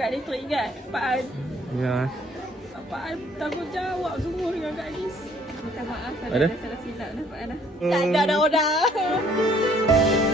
Kak Lis teringat Pak An. Ya. Pak An tanggungjawab semua dengan Kak Lis. Minta maaf kalau Ada? ada salah silap dah Pak An dah. Tak ada dah.